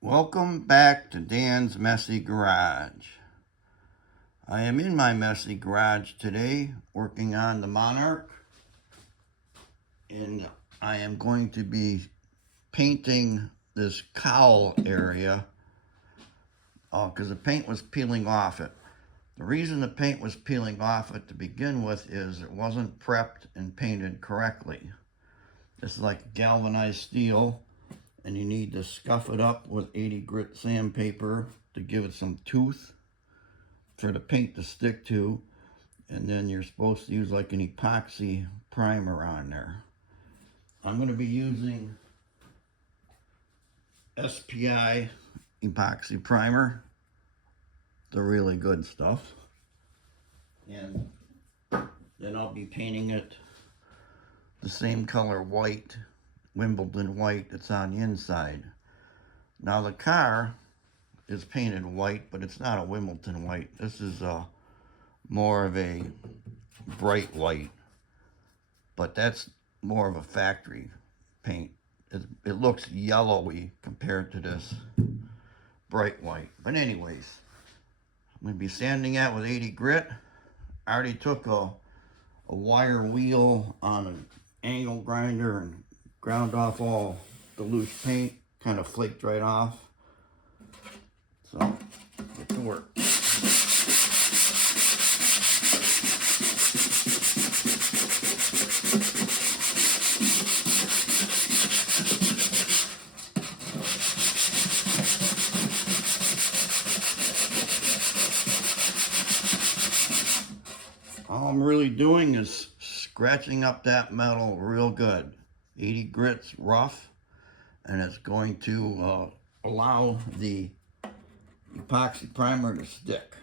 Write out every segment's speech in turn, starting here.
Welcome back to Dan's Messy Garage. I am in my messy garage today working on the Monarch, and I am going to be painting this cowl area because the paint was peeling off it. The reason the paint was peeling off it to begin with is it wasn't prepped and painted correctly. This is like galvanized steel, and you need to scuff it up with 80 grit sandpaper to give it some tooth for the paint to stick to, and then you're supposed to use like an epoxy primer on there. I'm going to be using SPI epoxy primer, the really good stuff, and then I'll be painting it the same color white, Wimbledon white, that's on the inside. Now the car is painted white, but it's not a Wimbledon white. This is more of a bright white, but that's more of a factory paint. It looks yellowy compared to this bright white. But anyways, I'm going to be sanding that with 80 grit. I already took a wire wheel on an angle grinder and ground off all the loose paint, kind of flaked right off. So, get to work. All I'm really doing is scratching up that metal real good. 80 grits rough, and it's going to allow the epoxy primer to stick.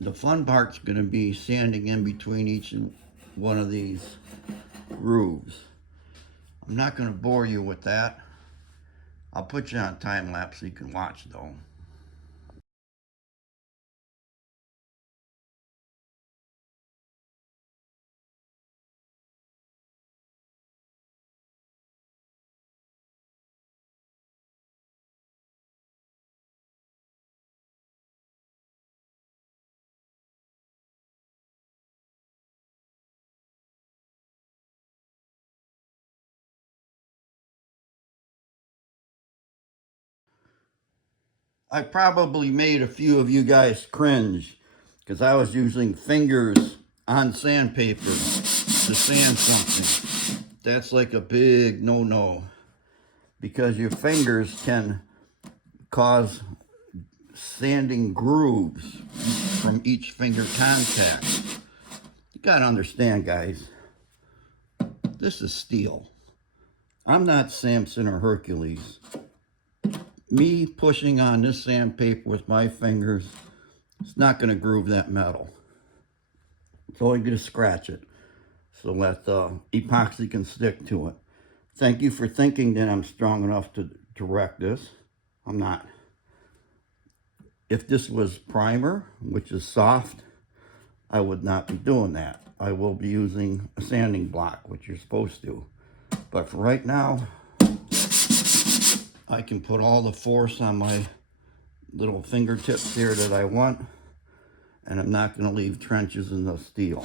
The fun part's going to be sanding in between each one of these grooves. I'm not going to bore you with that. I'll put you on time lapse so you can watch though. I probably made a few of you guys cringe because I was using fingers on sandpaper to sand something. That's like a big no-no because your fingers can cause sanding grooves from each finger contact. You gotta understand, guys, this is steel. I'm not Samson or Hercules. Me pushing on this sandpaper with my fingers, it's not going to groove that metal. It's only going to scratch it so that epoxy can stick to it. Thank you for thinking that I'm strong enough to wreck this. I'm not. If this was primer, which is soft, I would not be doing that. I will be using a sanding block, which you're supposed to. But for right now, I can put all the force on my little fingertips here that I want, and I'm not going to leave trenches in the steel.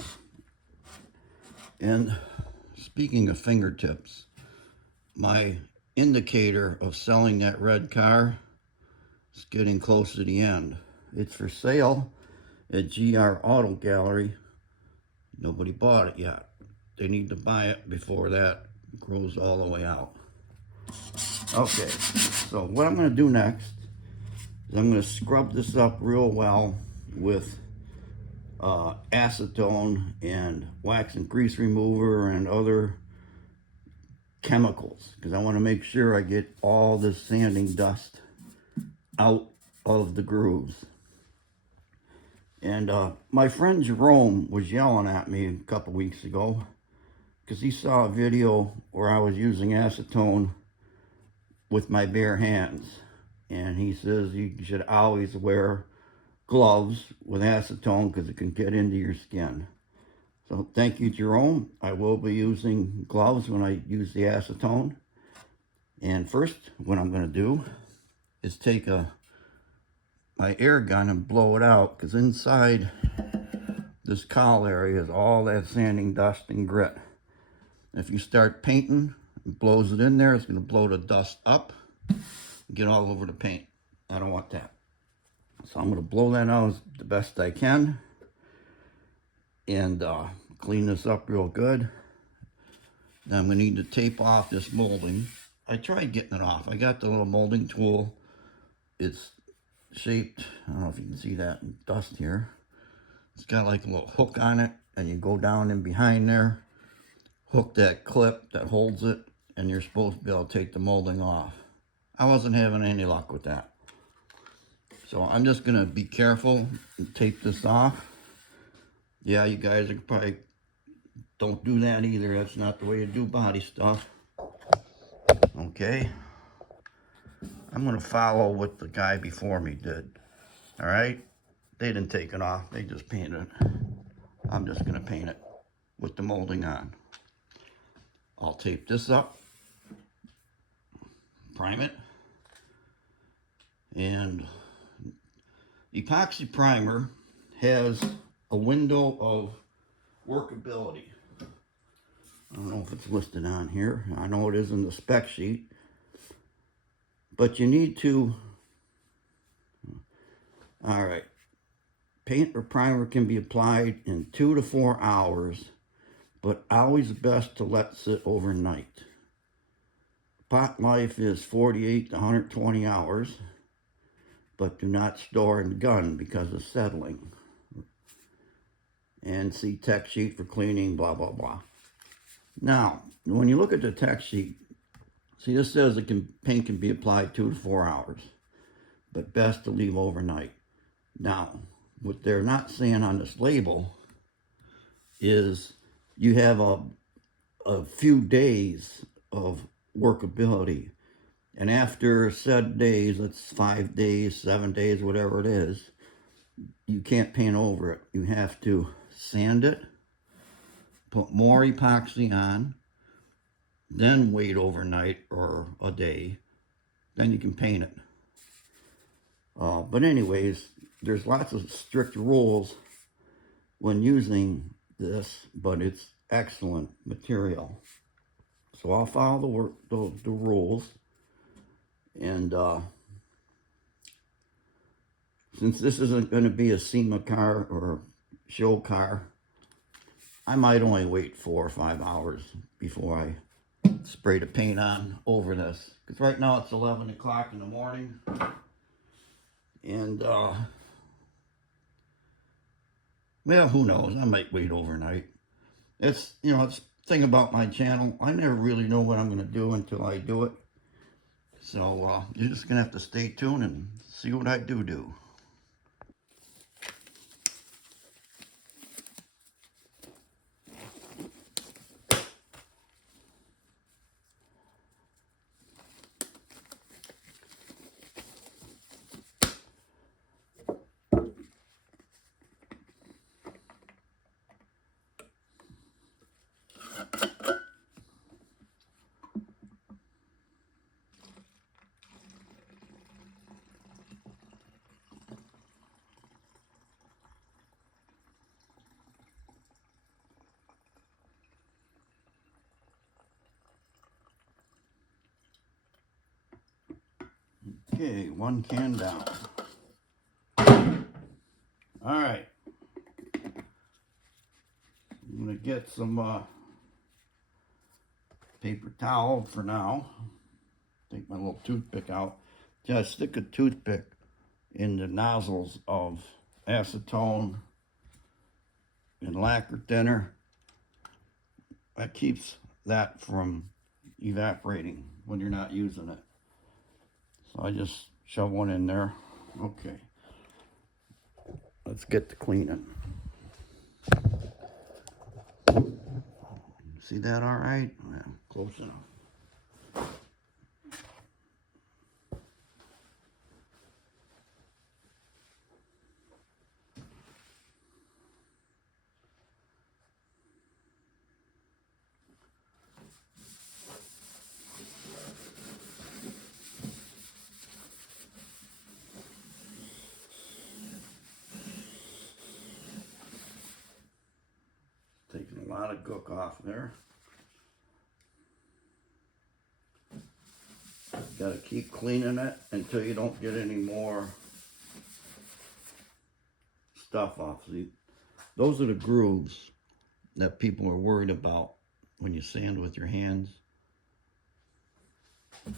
And speaking of fingertips, my indicator of selling that red car is getting close to the end. It's for sale at GR Auto Gallery. Nobody bought it yet. They need to buy it before that grows all the way out. Okay, so what I'm going to do next is I'm going to scrub this up real well with acetone and wax and grease remover and other chemicals, because I want to make sure I get all the sanding dust out of the grooves. And my friend Jerome was yelling at me a couple weeks ago because he saw a video where I was using acetone with my bare hands. And he says you should always wear gloves with acetone because it can get into your skin. So thank you, Jerome. I will be using gloves when I use the acetone. And first, what I'm going to do is take my air gun and blow it out, because inside this cowl area is all that sanding dust and grit. If you start painting, it blows it in there, it's going to blow the dust up, get all over the paint. I don't want that. So I'm going to blow that out the best I can and clean this up real good. Then I'm going to need to tape off this molding. I tried getting it off. I got the little molding tool. It's shaped, I don't know if you can see that in dust here. It's got like a little hook on it, and you go down in behind there, hook that clip that holds it, and you're supposed to be able to take the molding off. I wasn't having any luck with that. So I'm just going to be careful and tape this off. Yeah, you guys are probably don't do that either. That's not the way to do body stuff. Okay. I'm going to follow what the guy before me did. All right. They didn't take it off. They just painted it. I'm just going to paint it with the molding on. I'll tape this up, prime it, and epoxy primer has a window of workability. I don't know if it's listed on here. I know it is in the spec sheet. But you need to, all right, paint or primer can be applied in 2 to 4 hours, but always best to let sit overnight. Pot life is 48 to 120 hours, but do not store in the gun because of settling. And see tech sheet for cleaning, blah, blah, blah. Now, when you look at the tech sheet, see, this says paint can be applied 2 to 4 hours, but best to leave overnight. Now, what they're not saying on this label is you have a few days of workability. And after said days, it's 5 days, 7 days, whatever it is, you can't paint over it. You have to sand it, put more epoxy on, then wait overnight or a day, then you can paint it. But anyways, there's lots of strict rules when using this, but it's excellent material. So I'll follow the rules. And since this isn't going to be a SEMA car or show car, I might only wait 4 or 5 hours before I spray the paint on over this. Because right now it's 11 o'clock in the morning. And, well, who knows? I might wait overnight. It's, you know, it's the thing about my channel. I never really know what I'm going to do until I do it. So, you're just going to have to stay tuned and see what I do. Okay, 1 can down. All right. I'm going to get some paper towel for now. Take my little toothpick out. Just stick a toothpick in the nozzles of acetone and lacquer thinner. That keeps that from evaporating when you're not using it. So I just shove one in there. Okay. let's get to cleaning. See that all right? Yeah, close enough. Taking a lot of gook off there. Got to keep cleaning it until you don't get any more stuff off. See, those are the grooves that people are worried about when you sand with your hands. All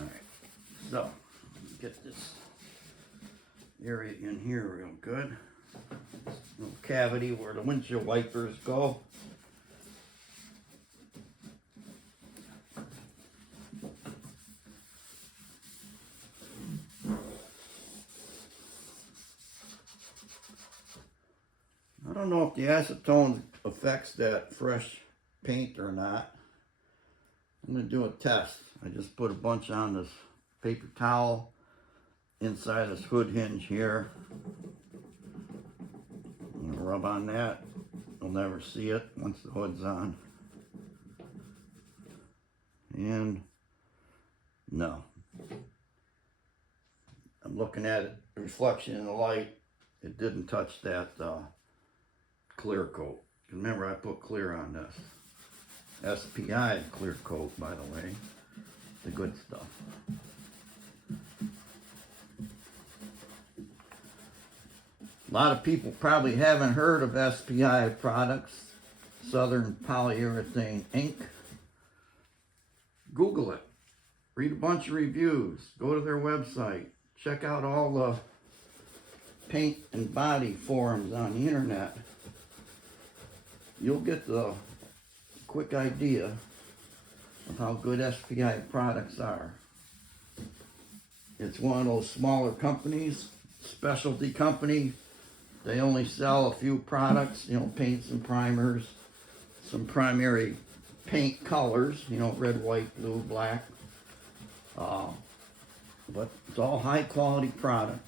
right, so get this area in here real good. Little cavity where the windshield wipers go. I don't know if the acetone affects that fresh paint or not. I'm going to do a test. I just put a bunch on this paper towel inside this hood hinge here. I'm going to rub on that. You'll never see it once the hood's on. And no. I'm looking at it, the reflection in the light. It didn't touch that clear coat. Remember, I put clear on this. SPI clear coat, by the way. The good stuff. A lot of people probably haven't heard of SPI products, Southern Polyurethane Ink. Google it. Read a bunch of reviews. Go to their website. Check out all the paint and body forums on the internet. You'll get the quick idea of how good SPI products are. It's one of those smaller companies, specialty company. They only sell a few products, you know, paints and primers, some primary paint colors, you know, red, white, blue, black. But it's all high quality product.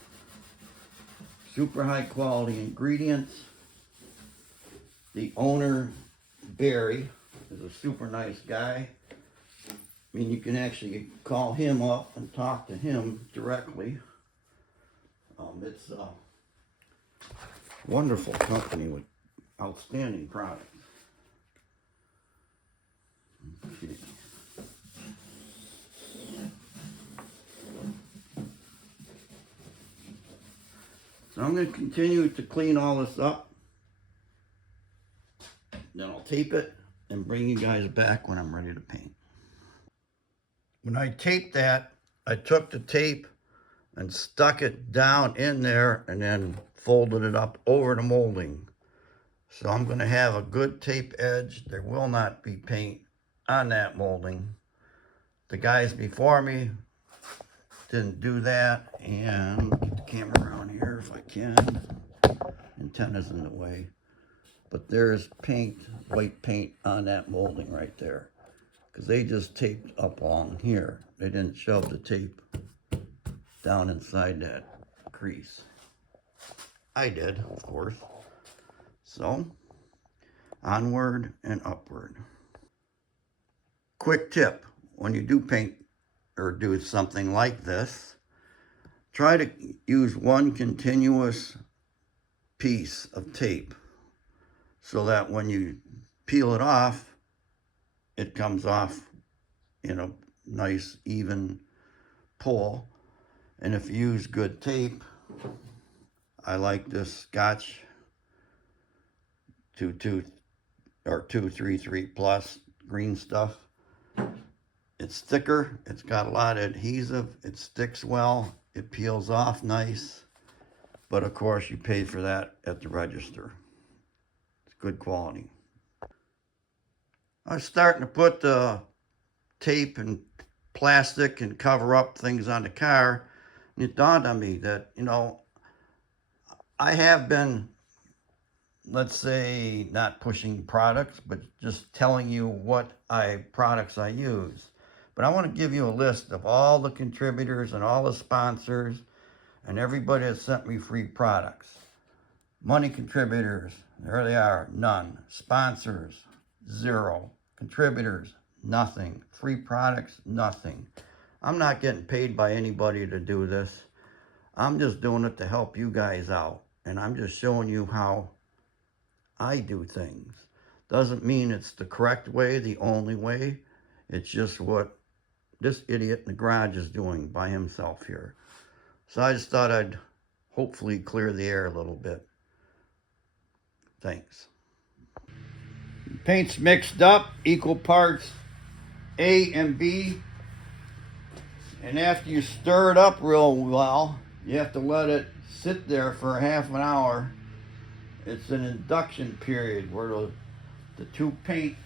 Super high quality ingredients. The owner, Barry, is a super nice guy. I mean, you can actually call him up and talk to him directly. It's a wonderful company with outstanding products. Okay. So I'm going to continue to clean all this up. Then I'll tape it and bring you guys back when I'm ready to paint. When I taped that, I took the tape and stuck it down in there and then folded it up over the molding. So I'm going to have a good tape edge. There will not be paint on that molding. The guys before me didn't do that. And get the camera around here if I can. Antenna's in the way. But there's paint, white paint on that molding right there. Because they just taped up along here. They didn't shove the tape down inside that crease. I did, of course. So, onward and upward. Quick tip, when you do paint or do something like this, try to use one continuous piece of tape so that when you peel it off, it comes off in a nice even pull. And if you use good tape, I like this Scotch 233 plus green stuff. It's thicker, it's got a lot of adhesive, it sticks well, it peels off nice, but of course you pay for that at the register. It's good quality. I was starting to put the tape and plastic and cover up things on the car, and it dawned on me that, you know, I have been, let's say, not pushing products, but just telling you what products I use. But I want to give you a list of all the contributors and all the sponsors and everybody that sent me free products. Money contributors, there they are, none. Sponsors, 0. Contributors, nothing. Free products, nothing. I'm not getting paid by anybody to do this. I'm just doing it to help you guys out. And I'm just showing you how I do things. Doesn't mean it's the correct way, the only way. It's just what this idiot in the garage is doing by himself here. So I just thought I'd hopefully clear the air a little bit. Thanks. Paint's mixed up, equal parts A and B. And after you stir it up real well, you have to let it sit there for half an hour. It's an induction period where the two paint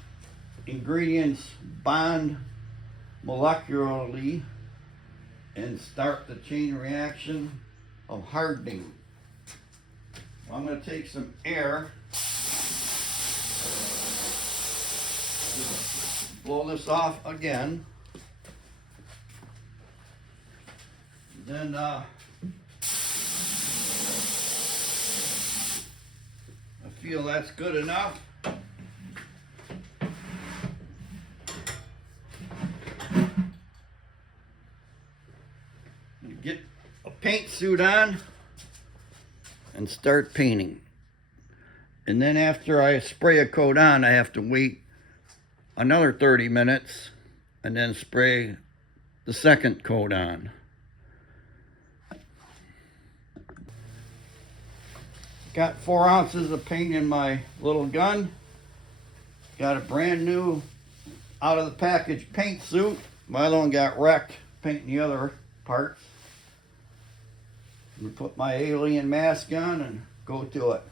ingredients bond molecularly and start the chain reaction of hardening. I'm going to take some air, blow this off again, then I feel that's good enough. Get a paint suit on and start painting. And then after I spray a coat on, I have to wait another 30 minutes and then spray the second coat on. Got 4 ounces of paint in my little gun. Got a brand new out of the package paint suit. My other one got wrecked painting the other parts. I'm gonna put my alien mask on and go to it.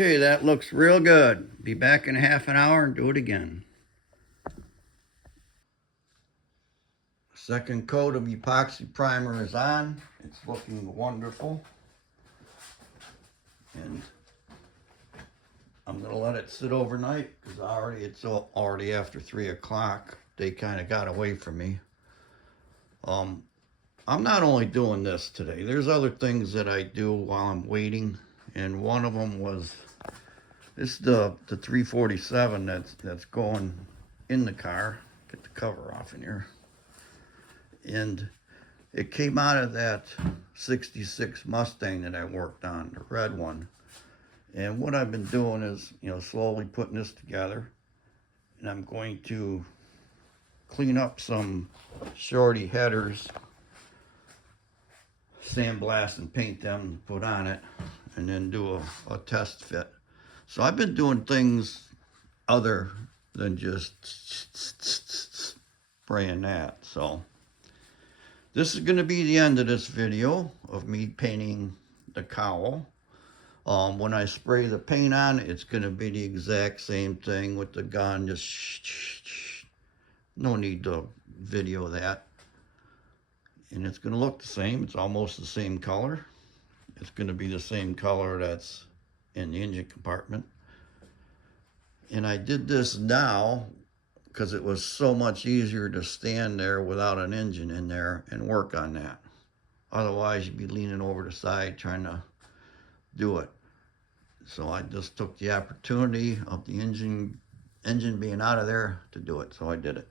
Okay, that looks real good. Be back in half an hour and do it again. Second coat of epoxy primer is on. It's looking wonderful. And I'm gonna let it sit overnight because it's already after 3 o'clock. They kind of got away from me. I'm not only doing this today. There's other things that I do while I'm waiting, and one of them was this is the 347 that's going in the car. Get the cover off in here. And it came out of that 66 Mustang that I worked on, the red one. And what I've been doing is, slowly putting this together. And I'm going to clean up some shorty headers, sandblast and paint them, put on it, and then do a test fit. So I've been doing things other than just spraying that. So this is going to be the end of this video of me painting the cowl. When I spray the paint on, it's going to be the exact same thing with the gun. Just no need to video that. And it's going to look the same. It's almost the same color. It's going to be the same color that's in the engine compartment. And I did this now because it was so much easier to stand there without an engine in there and work on that. Otherwise, you'd be leaning over the side trying to do it. So I just took the opportunity of the engine being out of there to do it. So I did it.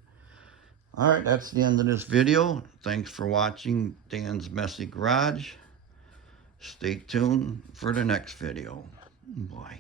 All right, that's the end of this video. Thanks for watching Dan's Messy Garage. Stay tuned for the next video. Bye.